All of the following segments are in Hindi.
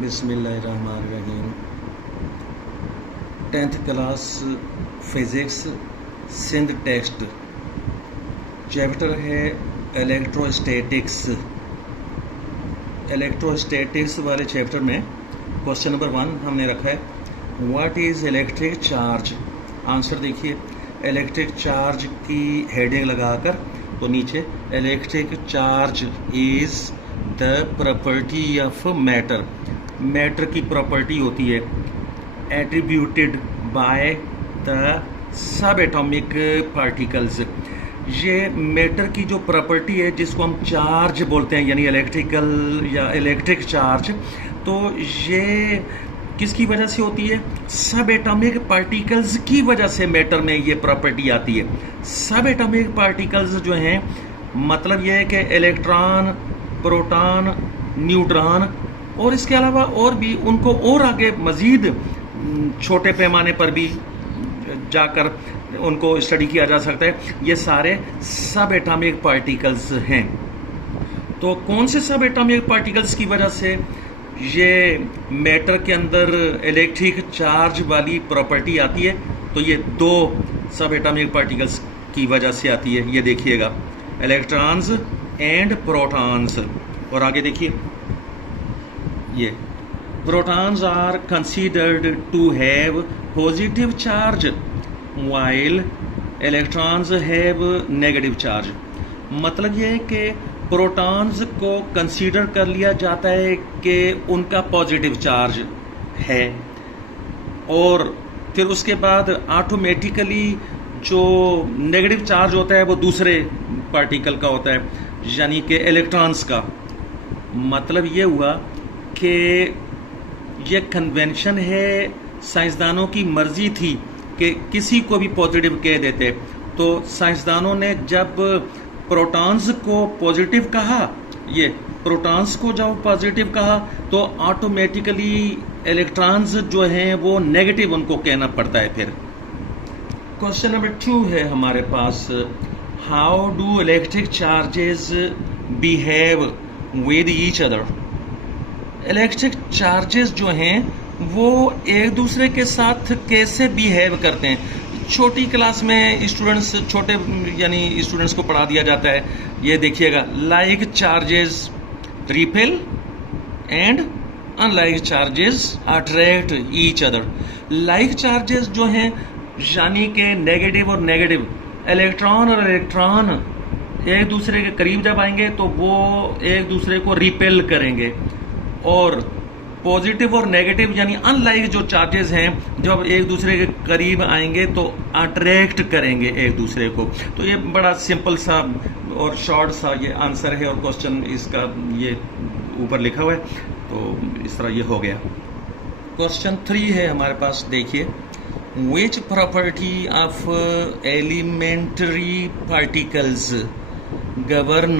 बिस्मिल्लाहिर्रहमानिर्रहीम। 10th class physics Sindh text chapter है इलेक्ट्रोस्टैटिक्स। इलेक्ट्रोस्टैटिक्स वाले चैप्टर में क्वेश्चन नंबर 1 हमने रखा है, what is electric charge. Answer देखिए, इलेक्ट्रिक चार्ज की हेडिंग लगाकर तो नीचे electric charge is the property of matter. Matter की प्रॉपर्टी होती है attributed by the sub atomic particles. ये मैटर की जो प्रॉपर्टी है जिसको हम चार्ज बोलते हैं, यानी इलेक्ट्रिकल या इलेक्ट्रिक चार्ज, तो ये किसकी वजह से होती है? सब एटॉमिक पार्टिकल्स की वजह से मैटर में ये प्रॉपर्टी आती है। सब एटॉमिक पार्टिकल्स जो हैं, मतलब ये है कि इलेक्ट्रॉन, प्रोटॉन, न्यूट्रॉन और इसके अलावा और भी उनको और आगे मज़ीद छोटे पैमाने पर भी जाकर उनको स्टडी किया जा सकता है। ये सारे सब एटॉमिक पार्टिकल्स हैं। तो कौन से सब एटॉमिक पार्टिकल्स की वजह से ये मैटर के अंदर इलेक्ट्रिक चार्ज वाली प्रॉपर्टी आती है? तो ये दो सब एटॉमिक पार्टिकल्स की वजह से आती है। ये देखिएगा, इलेक्ट्रॉन्स एंड प्रोटॉन्स। और आगे देखिए, ये protons are considered to have positive charge while electrons have negative charge. मतलब ये है कि प्रोटॉन्स को कंसीडर कर लिया जाता है कि उनका पॉजिटिव चार्ज है, और फिर उसके बाद ऑटोमेटिकली जो नेगेटिव चार्ज होता है वो दूसरे पार्टिकल का होता है, यानी कि इलेक्ट्रॉन्स का। मतलब ये हुआ कि ये कन्वेंशन है, साइंसदानों की मर्जी थी कि किसी को भी पॉजिटिव कह देते। तो साइंसदानों ने जब प्रोटॉन्स को पॉजिटिव कहा, ये प्रोटॉन्स को जब पॉजिटिव कहा, तो ऑटोमेटिकली इलेक्ट्रॉन्स जो हैं वो नेगेटिव उनको कहना पड़ता है। फिर क्वेश्चन नंबर 2 है हमारे पास, how do electric charges behave with each other. Electric charges जो हैं वो एक दूसरे के साथ कैसे बिहेव करते हैं? छोटी क्लास में स्टूडेंट्स, छोटे यानी स्टूडेंट्स को पढ़ा दिया जाता है। ये देखिएगा, like charges repel and unlike charges attract each other. Like charges जो हैं, यानी कि नेगेटिव और नेगेटिव, इलेक्ट्रॉन और इलेक्ट्रॉन एक दूसरे के करीब जब आएंगे तो वो एक दूसरे को रिपेल करेंगे, और पॉजिटिव और नेगेटिव यानी अनलाइक जो चार्जेस हैं, जब एक दूसरे के करीब आएंगे तो अट्रैक्ट करेंगे एक दूसरे को। तो ये बड़ा सिंपल सा और शॉर्ट सा ये आंसर है, और क्वेश्चन इसका ये ऊपर लिखा हुआ है, तो इस तरह ये हो गया। क्वेश्चन 3 है हमारे पास, देखिए, which property of elementary particles govern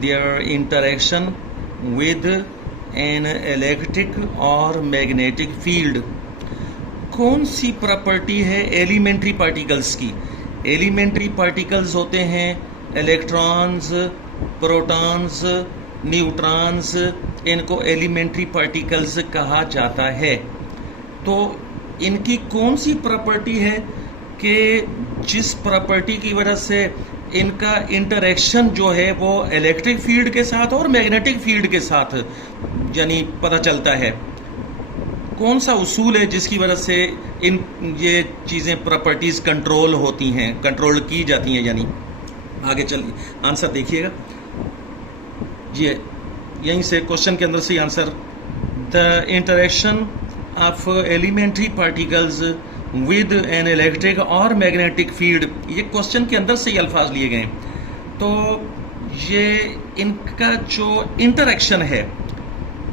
their interaction with an electric और मैग्नेटिक फील्ड। कौन सी प्रॉपर्टी है एलिमेंट्री पार्टिकल्स की? एलिमेंट्री पार्टिकल्स होते हैं इलेक्ट्रॉन्स, प्रोटॉन्स, न्यूट्रॉन्स, इनको एलिमेंट्री पार्टिकल्स कहा जाता है। तो इनकी कौन सी प्रॉपर्टी है कि जिस प्रॉपर्टी की वजह से इनका इंटरेक्शन जो है वो इलेक्ट्रिक फील्ड के साथ और मैग्नेटिक फील्ड के साथ यानी पता चलता है? कौन सा उसूल है जिसकी वजह से ये चीज़ें, प्रॉपर्टीज़ कंट्रोल होती हैं, कंट्रोल की जाती हैं? यानी आगे चलिए, आंसर देखिएगा, ये यहीं से क्वेश्चन के अंदर से answer, the interaction of elementary particles with an electric और मैग्नेटिक फील्ड, ये क्वेश्चन के अंदर से ही अल्फाज लिए गए। तो ये इनका जो इंटरेक्शन है,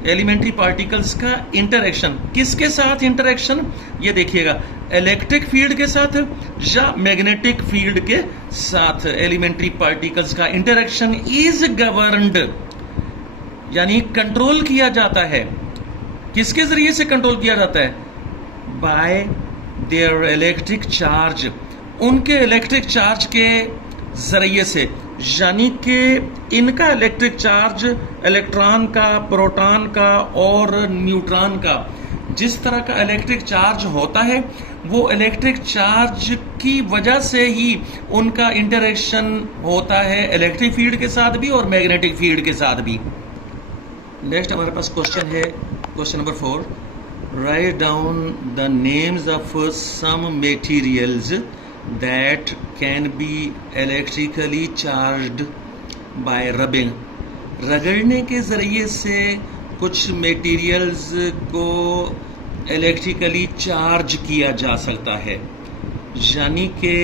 एलिमेंट्री पार्टिकल्स का इंटरेक्शन, किसके साथ इंटरेक्शन? ये देखिएगा, इलेक्ट्रिक फील्ड के साथ या मैग्नेटिक फील्ड के साथ एलिमेंट्री पार्टिकल्स का इंटरेक्शन इज गवर्नड, यानी कंट्रोल किया जाता है। किसके जरिए से कंट्रोल किया जाता है? बाय देयर इलेक्ट्रिक चार्ज, उनके इलेक्ट्रिक चार्ज के जरिए से। यानी कि इनका इलेक्ट्रिक चार्ज इलेक्ट्रॉन का, प्रोटॉन का और न्यूट्रॉन का जिस तरह का इलेक्ट्रिक चार्ज होता है, वो इलेक्ट्रिक चार्ज की वजह से ही उनका इंटरेक्शन होता है इलेक्ट्रिक फील्ड के साथ भी और मैग्नेटिक फील्ड के साथ भी। नेक्स्ट हमारे पास क्वेश्चन है, question number 4। Write down the names of some materials that can be electrically charged by rubbing. रगड़ने के ज़रिए से कुछ मटेरियल्स को इलेक्ट्रिकली चार्ज किया जा सकता है, यानी कि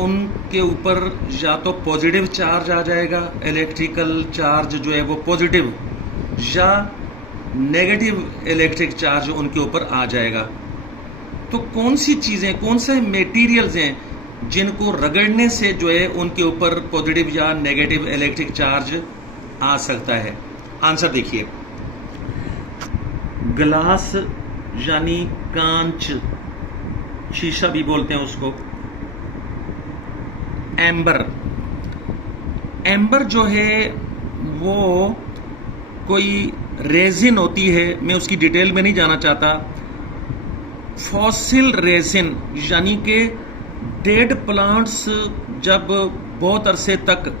उनके ऊपर या तो पॉजिटिव चार्ज आ जाएगा, इलेक्ट्रिकल चार्ज जो है वो पॉजिटिव, या नेगेटिव इलेक्ट्रिक चार्ज उनके ऊपर आ जाएगा। तो कौन सी चीज़ें, कौन से मटेरियल्स हैं जिनको रगड़ने से जो है उनके ऊपर पॉजिटिव या नेगेटिव इलेक्ट्रिक चार्ज आ सकता है? आंसर देखिए। ग्लास यानी कांच, शीशा भी बोलते हैं उसको। एम्बर जो है वो कोई रेजिन होती है, मैं उसकी डिटेल में नहीं जाना चाहता। फॉसिल रेजिन यानी कि डेड प्लांट्स जब बहुत अरसे तक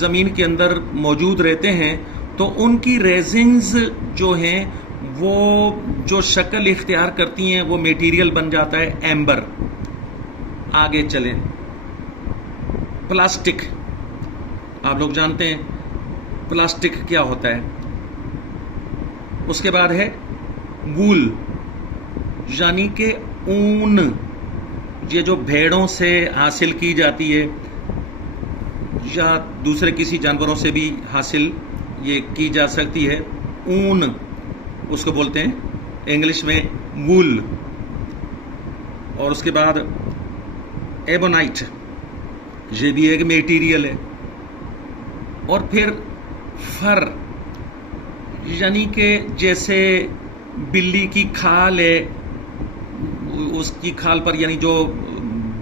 ज़मीन के अंदर मौजूद रहते हैं तो उनकी रेजिन्स जो हैं वो जो शक्ल इख्तियार करती हैं वो मटेरियल बन जाता है एम्बर। आगे चलें, प्लास्टिक, आप लोग जानते हैं प्लास्टिक क्या होता है। उसके बाद है वूल यानी कि ऊन, ये जो भेड़ों से हासिल की जाती है या दूसरे किसी जानवरों से भी हासिल ये की जा सकती है, ऊन उसको बोलते हैं इंग्लिश में वूल। और उसके बाद एबोनाइट, ये भी एक मटेरियल है। और फिर फर यानी कि जैसे बिल्ली की खाल है, उसकी खाल पर यानी जो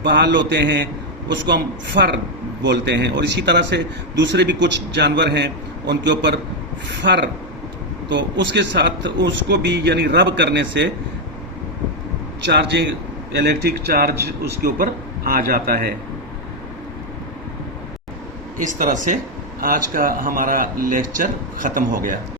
बाल होते हैं उसको हम फर बोलते हैं। और इसी तरह से दूसरे भी कुछ जानवर हैं उनके ऊपर फर, तो उसके साथ उसको भी यानी रब करने से चार्जिंग, इलेक्ट्रिक चार्ज उसके ऊपर आ जाता है। इस तरह से आज का हमारा लेक्चर ख़त्म हो गया।